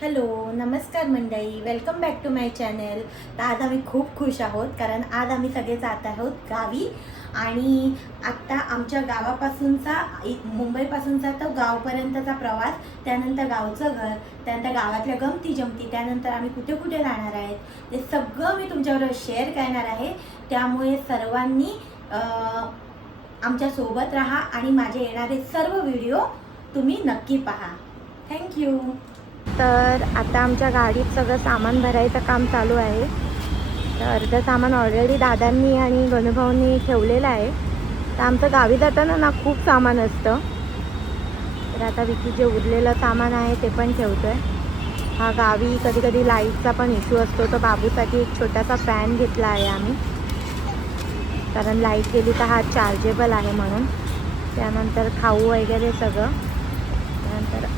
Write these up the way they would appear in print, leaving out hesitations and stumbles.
Hello नमस्कार मंडळी, welcome back to my channel. तर आज आम्ही खूप खुश आहोत कारण आज आम्ही सगळे जात आहोत गावी. आणि आत्ता आमच्या गावापासूनचा मुंबईपासूनचा तो गावपर्यंतचा प्रवास, त्यानंतर गावचं घर, त्यानंतर गावातल्या गमती जमती, त्यानंतर आम्ही कुठे कुठे राहणार आहेत ते सगळं मी तुमच्याबरोबर शेअर करणार आहे. त्यामुळे सर्वांनी आमच्यासोबत राहा आणि माझे येणारे सर्व व्हिडिओ तुम्ही नक्की पहा. थँक्यू. तर आता आमच्या गाडीत सगळं सामान भरायचं काम चालू आहे. तर अर्धं सामान ऑलरेडी दादांनी आणि गणूभाऊंनी ठेवलेलं आहे. तर आमचं गावी जाताना ना खूप सामान असतं. तर आता विकी जे उरलेलं सामान आहे ते पण ठेवतो आहे. हा गावी कधी कधी लाईटचा पण इश्यू असतो, तर बाबूसाठी एक छोटासा फॅन घेतला आहे आम्ही, कारण लाईट गेली तर हा चार्जेबल आहे म्हणून. त्यानंतर खाऊ वगैरे सगळं. त्यानंतर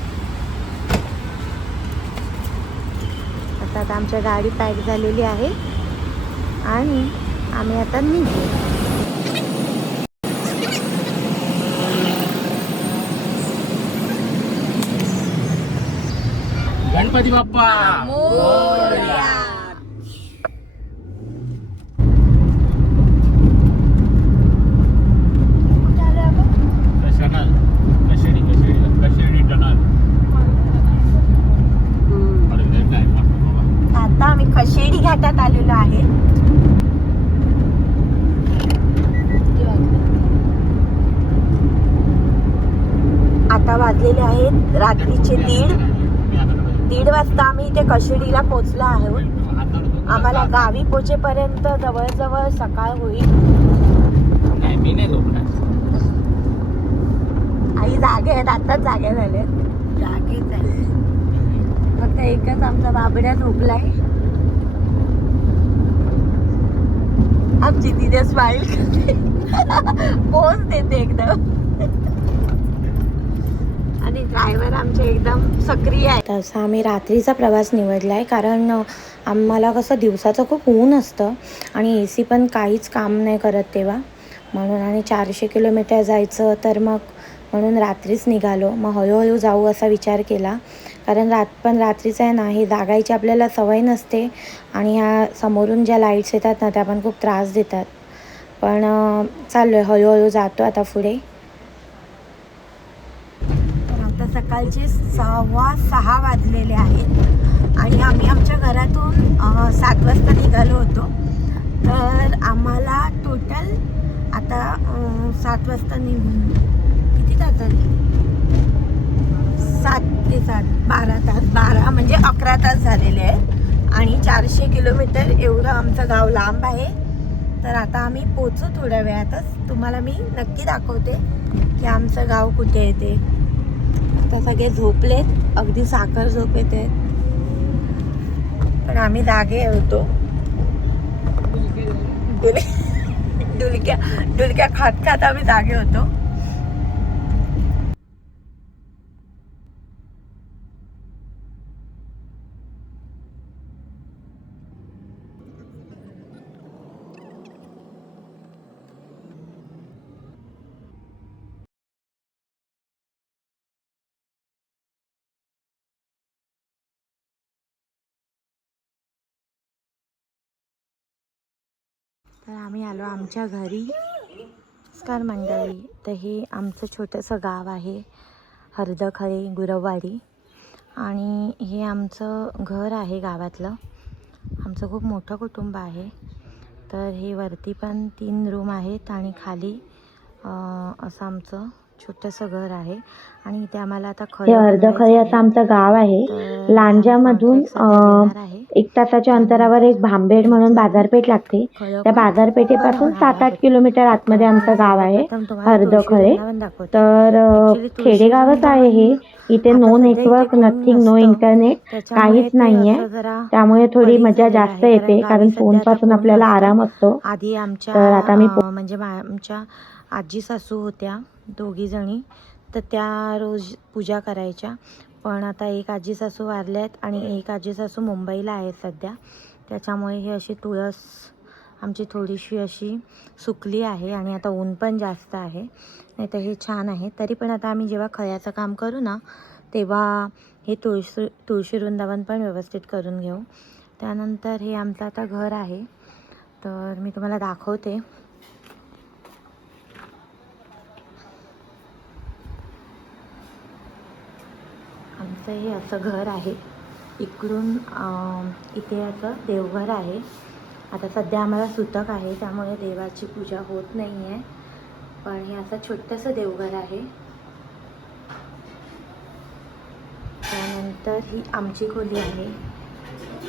आता आमच्या गाडी पॅक झालेली आहे आणि आम्ही आता निघू. गणपती बाप्पा मोरया. आता आम्ही खशेडी घाटात आलेलो आहे. आता वाजलेले आहेत रात्रीचे 1:30 वाजता आम्ही इथे कशेडीला पोचलो आहोत. आम्हाला गावी पोचेपर्यंत जवळजवळ सकाळ होईल. आई जागे आहेत, आताच जागे झाले. जागेच आहे, फक्त एकच आमचा बाबड्या झोपलाय. आमची तिथे स्माईल करते, पोच देते एकदम. आणि ड्रायव्हर आमचे एकदम सक्रिय आहे. तसं आम्ही रात्रीचा प्रवास निवडला आहे, कारण आम्हाला कसं दिवसाचं खूप ऊन असतं आणि AC पण काहीच काम नाही करत तेव्हा, म्हणून. आणि 400 किलोमीटर जायचं, तर मग म्हणून रात्रीच निघालो. मग हळूहळू जाऊ असा विचार केला, कारण रात्रीचं आहे ना, हे जागायची आपल्याला सवय नसते. आणि ह्या समोरून ज्या लाईट्स येतात ना, त्या पण खूप त्रास देतात. पण चाललो आहे, हळूहळू जातो आता पुढे. तर आता सकाळचे 6:15 वाजलेले आहेत आणि आम्ही आमच्या घरातून 7 वाजता निघालो होतो. तर आम्हाला टोटल आता 7 वाजता निघून किती तास झाले? 7 ते 7 12 तास, 12 म्हणजे 11 तास झालेले आहेत. आणि 400 किलोमीटर एवढं आमचं गाव लांब आहे. तर आता आम्ही पोचू थोड्या वेळातच. तुम्हाला मी नक्की दाखवते की आमचं गाव कुठे येते. आता सगळे झोपलेत, अगदी साखर झोप येते, पण आम्ही जागे होतो. डुलक्या खात खात आम्ही जागे होतो. तर आम्ही आलो आमच्या घरी. नमस्कार मंडळी. तर हे आमचं छोटंसं गाव आहे, हरदखळे गुरववाडी. आणि हे आमचं घर आहे गावातलं. आमचं खूप मोठं कुटुंब आहे. तर हे वरती पण 3 रूम आहेत आणि खाली असं आमचं छोटंसं घर आहे. आणि इथे आम्हाला आता हरदखळे असं आमचं गाव आहे. लांजामधून 1 तासाच्या अंतरावर एक भांबेड म्हणून बाजारपेठ लागते. त्या बाजारपेठेपासून 7-8 किलोमीटर आतमध्ये आमचं गाव आहे हरदखळे. तर खेडेगावच आहे हे. इथे no network, nothing, no internet, काहीच नाहीये. त्यामुळे थोडी मजा जास्त येते, कारण फोन पासून आपल्याला आराम असतो. आधी आमच्या म्हणजे आमच्या आजी सासू होत्या 2 जणी, तर त्या रोज पूजा करायच्या. पण आता एक आजी सासू वारल्यात आणि एक आजी सासू मुंबईला आहे सध्या. त्याच्यामुळे ही अशी तुळस आमची थोडीशी अशी सुकली आहे आणि आता ऊन पण जास्त आहे. नाही तर हे छान आहे. तरी पण आता आम्ही जेव्हा खळ्याचं काम करू ना, तेव्हा हे तुळशी वृंदावन पण व्यवस्थित करून घेऊ. त्यानंतर हे आमचं आता घर आहे, तर मी तुम्हाला दाखवते. आमचं हे असं घर आहे. इकडून इथे असं देवघर आहे. आता सध्या आम्हाला सुतक आहे, त्यामुळे देवाची पूजा होत नाही आहे. पण हे असं छोटंसं देवघर आहे. त्यानंतर ही आमची खोली आहे.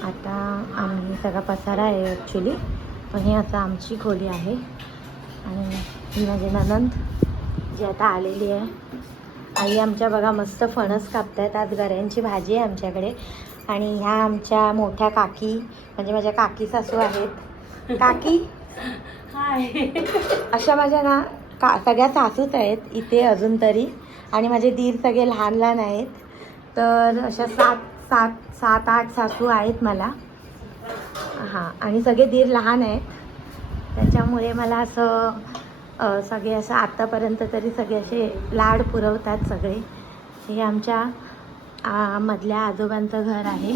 आता आम्ही सगळा पसारा आहे ॲक्च्युली, पण हे असं आमची खोली आहे. आणि ही माझी नणंद जी आता आलेली आहे. आई आमच्या बघा मस्त फणस कापतायत. आज गऱ्यांची भाजी आहे आमच्याकडे. आणि ह्या आमच्या मोठ्या काकी, म्हणजे माझ्या काकी सासू आहेत. काकी हाय. अशा माझ्या ना सगळ्या सासूच आहेत इथे अजून तरी. आणि माझे दीर सगळे लहान लहान आहेत. तर अशा 7-8 सासू आहेत मला. हां, आणि सगळे दीर लहान आहेत, त्याच्यामुळे मला असं सगळे असं आत्तापर्यंत तरी सगळे असे लाड पुरवतात सगळे. हे आमच्या मधल्या आजोबांचं घर आहे.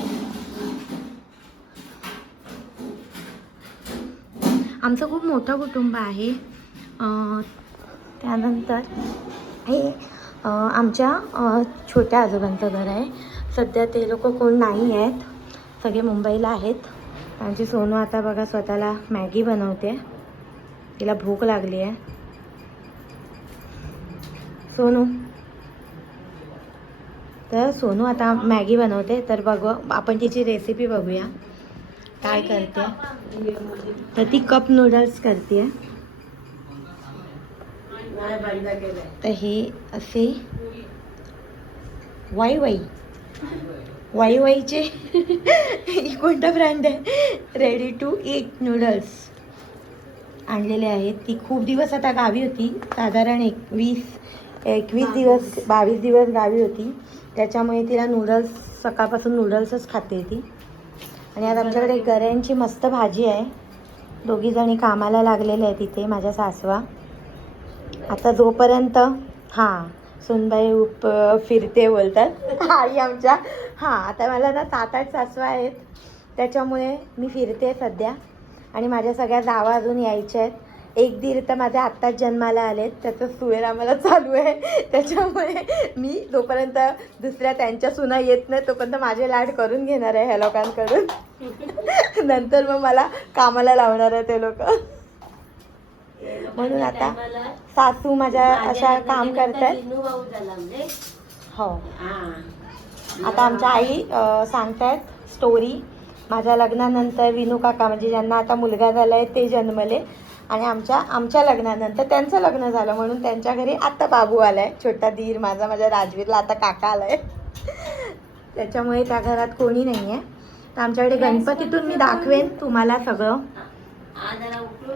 आमचं खूप मोठं कुटुंब आहे. त्यानंतर हे आमच्या छोट्या आजोबांचं घर आहे. सध्या ते लोक कोण नाही आहेत, सगळे मुंबईला आहेत. आमची सोनू आता बघा स्वतःला मॅगी बनवते. तिला भूक लागली आहे. सोनू, तर सोनू आता मॅगी बनवते. तर बघू आपण तिची रेसिपी बघूया काय करते. तर ती कप नूडल्स करते. तर हे असे वाईचे कोणता ब्रँड आहे, रेडी टू ईट नूडल्स आणलेले आहेत. ती खूप दिवस आता गावी होती, साधारण 21 दिवस 22 दिवस गावी होती. त्याच्यामुळे तिला नूडल्स, सकाळपासून नूडल्सच खाते ती. आणि आता आमच्याकडे गऱ्यांची मस्त भाजी आहे. दोघीजणी कामाला लागलेल्या आहेत इथे, माझ्या सासवा. आता जोपर्यंत हां सुनबाई फिरते बोलतात आई आमच्या. हां, आता मला ना 7-8 सासवा आहेत, त्याच्यामुळे मी फिरते सध्या. आणि माझ्या सगळ्या जावा अजून यायच्या आहेत. एक दीर तर माझे आत्ताच जन्माला आलेत, त्याचं सुळेर आम्हाला चालू आहे. त्याच्यामुळे मी जोपर्यंत दुसऱ्या त्यांच्या सुना येत नाही तोपर्यंत माझे लाड करून घेणार आहे ह्या लोकांकडून. नंतर मग मला कामाला लावणार आहे ते लोक. म्हणून आता सासू माझ्या अशा काम करतात. हो, आता आमच्या आई सांगतायत स्टोरी. माझ्या लग्नानंतर विनू काका, म्हणजे ज्यांना आता मुलगा झाला आहे ते जन्मले. आणि आमच्या लग्नानंतर त्यांचं लग्न झालं, म्हणून त्यांच्या घरी आता बाबू आला आहे, छोटा दीर माझ्या राजवीरला आता काका आला आहे. त्याच्यामुळे त्या घरात कोणी नाही आहे. तर आमच्याकडे गणपतीतून मी दाखवेन तुम्हाला सगळं,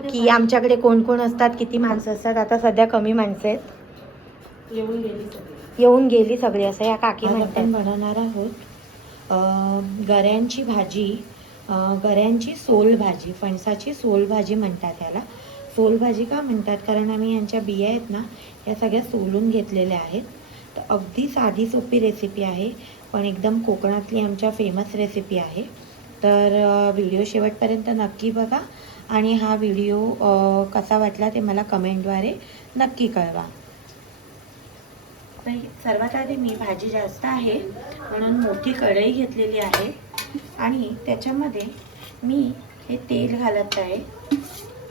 की आमच्याकडे कोण कोण असतात, किती माणसं असतात. आता सध्या कमी माणसं आहेत, येऊन गेली सगळी असं या काकी म्हणतात. बनवणार आहोत गऱ्यांची भाजी, गऱ्यांची सोल भाजी, फणसाची सोल भाजी म्हणतात याला. सोल भाजी का म्हणतात, कारण आम्ही यांच्या बिया आहेत ना, या सगळ्या सोलून घेतलेल्या आहेत. तर अगदी साधी सोपी रेसिपी आहे, पण एकदम कोकणातली आमच्या फेमस रेसिपी आहे. तर व्हिडिओ शेवटपर्यंत नक्की बघा. आणि हा व्हिडिओ कसा वाटला ते मला कमेंटद्वारे नक्की कळवा. तर सर्वात आधी मी भाजी जास्त आहे म्हणून मोठी कढई घेतलेली आहे. आणि त्याच्यामध्ये मी हे तेल घालत आहे.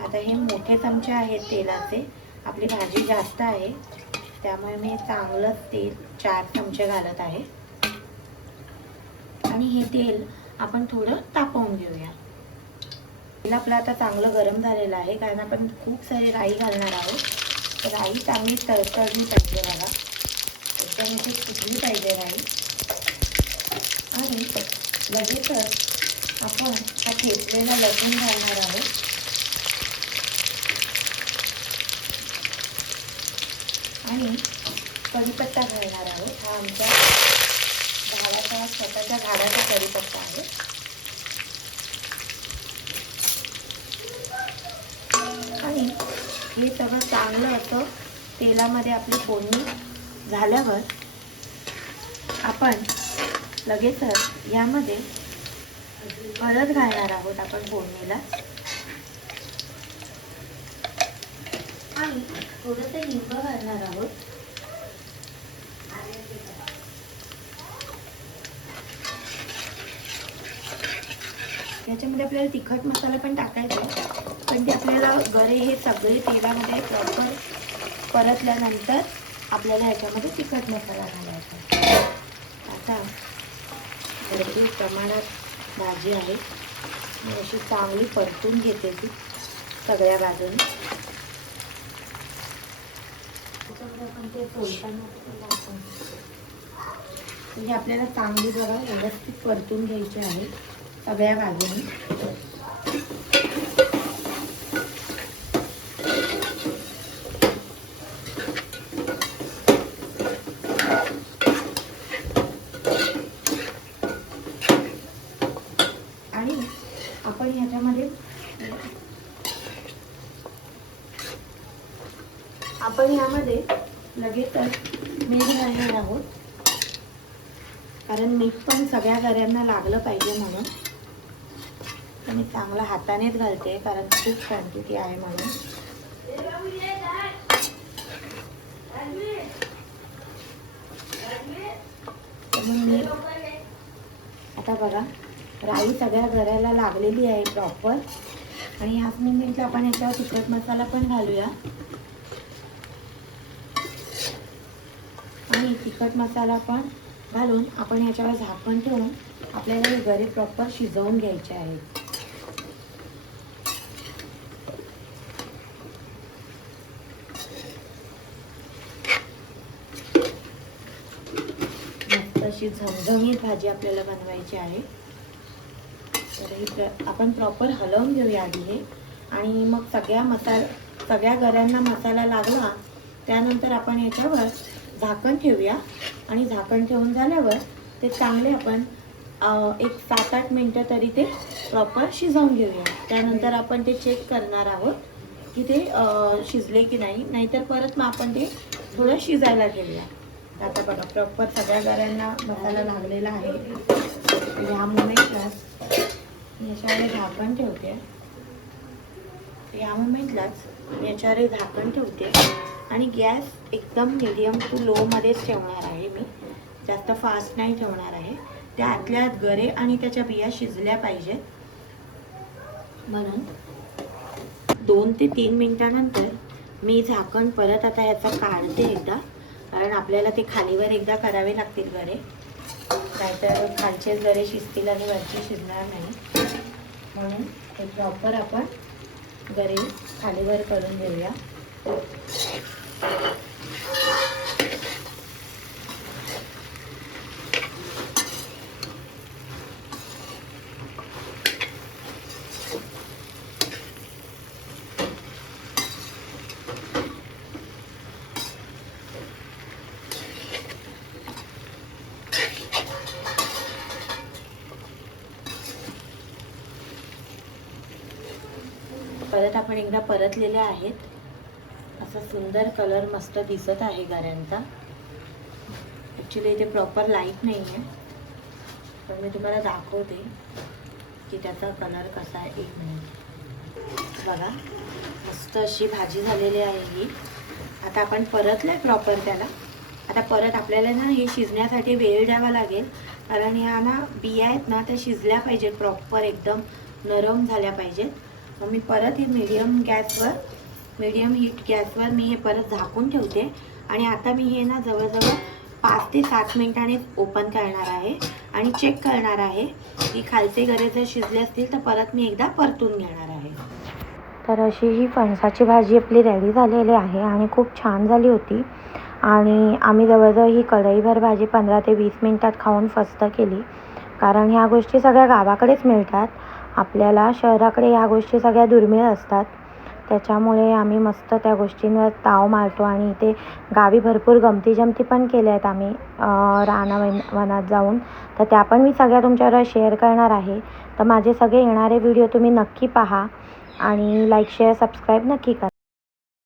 आता हे मोठे चमचे आहेत तेलाचे, आपली भाजी जास्त आहे त्यामुळे मी चांगलंच तेल 4 चमचे घालत आहे. आणि हे तेल आपण थोडं तापवून घेऊया. तेल आपलं आता चांगलं गरम झालेलं आहे, कारण आपण खूप सारी राई घालणार आहोत. तर राई चांगली तळतळली पाहिजे बघा, एकदम इथे फुटली पाहिजे राई. आणि लगेचच आपण हा ठेचलेला लसूण घालणार आहोत. आणि कढीपत्ता घालणार आहोत. हा आमच्या झाडाचा, स्वतःच्या झाडाचा कढीपत्ता आहे. आणि हे सगळं चांगलं असं तेलामध्ये आपली फोडणी झाल्यावर आपण लगेचच यामध्ये हळद घालणार आहोत आपण फोडणीला आणि थोडंसं हिंग घालणार आहोत. याच्यामध्ये आपल्याला तिखट मसाला पण टाकायचा आहे, पण ते आपल्याला गरे हे सगळे तेलामध्ये प्रॉपर परतल्यानंतर आपल्याला ह्याच्यामध्ये तिखट मसाला घालायचा. आता भरपूर प्रमाणात भाजी आहे, मी अशी चांगली परतून घेते ती सगळ्या बाजूने. आपण ते म्हणजे आपल्याला चांगली बघा व्यवस्थित परतून घ्यायची आहे सगळ्या बाजूने. आणि आपण ह्याच्यामध्ये यामध्ये लगेचच मीठ घालणार आहोत, कारण मीठ पण सगळ्या गऱ्यांना लागलं पाहिजे म्हणून. मी चांगला हातानेच घालते कारण खूप क्वांटिटी आहे म्हणून. मी आता बघा राई सगळ्या गऱ्याला लागलेली आहे प्रॉपर. आणि ह्याच मिनिटला आपण याच्यावर तिखट मसाला पण घालूया. आणि तिखट मसाला पण घालून आपण ह्याच्यावर झाकण ठेवून आपल्याला हे गरे प्रॉपर शिजवून घ्यायचे आहेत. मस्त अशी झणझणीत भाजी आपल्याला बनवायची आहे. तर ही आपण प्रॉपर हलवून घेऊया आधी हे. आणि मग सगळ्या गऱ्यांना मसाला लागला त्यानंतर आपण याच्यावर झाकण ठेवूया. आणि झाकण ठेवून झाल्यावर ते चांगले आपण एक 7-8 मिनटं तरी ते प्रॉपर शिजवून घेऊया. त्यानंतर आपण ते चेक करणार आहोत की ते शिजले की नाही, नाहीतर परत मग आपण ते थोडं शिजायला ठेवूया. आता बघा प्रॉपर सगळ्या गऱ्यांना मसाला लागलेला आहे. या मोमेंटलाच याच्यावर झाकण ठेवते. या मोमेंटलाच याच्यावर झाकण ठेवते आणि गॅस एकदम मीडियम टू लो मध्येच ठेवणार आहे मी, जास्त फास्ट नाही ठेवणार आहे. त्या आतल्या आत गरे आणि त्याच्या बिया शिजल्या पाहिजेत म्हणून 2 ते 3 मिनिटानंतर मी झाकण परत आता याचा काढते एकदा, कारण आपल्याला ते खालीवर एकदा करावे लागतील गरे, नाहीतर खालचे गरे शिजतील आणि वरचे शिजणार नाही. म्हणून हे प्रॉपर आपण गरे खालीवर करून घेऊया. परत आपण एकदा परतलेले आहेत. असा सुंदर कलर मस्त दिसत आहे गऱ्यांचा. ॲक्च्युली इथे प्रॉपर लाईट नाही आहे, पण मी तुम्हाला दाखवते की त्याचा कलर कसा आहे. 1 मिनिट बघा, मस्त अशी भाजी झालेली आहे ही. आता आपण परतलं आहे प्रॉपर त्याला. आता परत आपल्याला ना हे शिजण्यासाठी वेळ द्यावा लागेल, कारण ह्या ना बिया आहेत ना त्या शिजल्या पाहिजेत, प्रॉपर एकदम नरम झाल्या पाहिजेत. मग मी परत हे मीडियम हीट गॅसवर मी हे परत झाकून ठेवते. आणि आता मी हे ना जवळजवळ 5 ते 7 मिनिटांनी ओपन करणार आहे आणि चेक करणार आहे की खालचे गरे जर शिजले असतील तर परत मी एकदा परतून घेणार आहे. तर अशी ही फणसाची भाजी आपली रेडी झालेली आहे आणि खूप छान झाली होती. आणि आम्ही जवळजवळ ही कढईभर भाजी 15 ते 20 मिनिटात खाऊन फस्त केली, कारण ह्या गोष्टी सगळ्या गावाकडेच मिळतात. आपल्याला शहराकडे ह्या गोष्टी सगळ्या दुर्मिळ असतात. त्याच्यामुळे आम्ही मस्त त्या गोष्टींवर ताव मारतो. आणि इथे गावी भरपूर गमती पण केल्या आहेत आम्ही वनात जाऊन, तर त्या पण मी सगळ्या तुमच्याबरोबर शेअर करणार आहे. तर माझे सगळे येणारे व्हिडिओ तुम्ही नक्की पहा आणि लाईक शेअर सबस्क्राईब नक्की करा.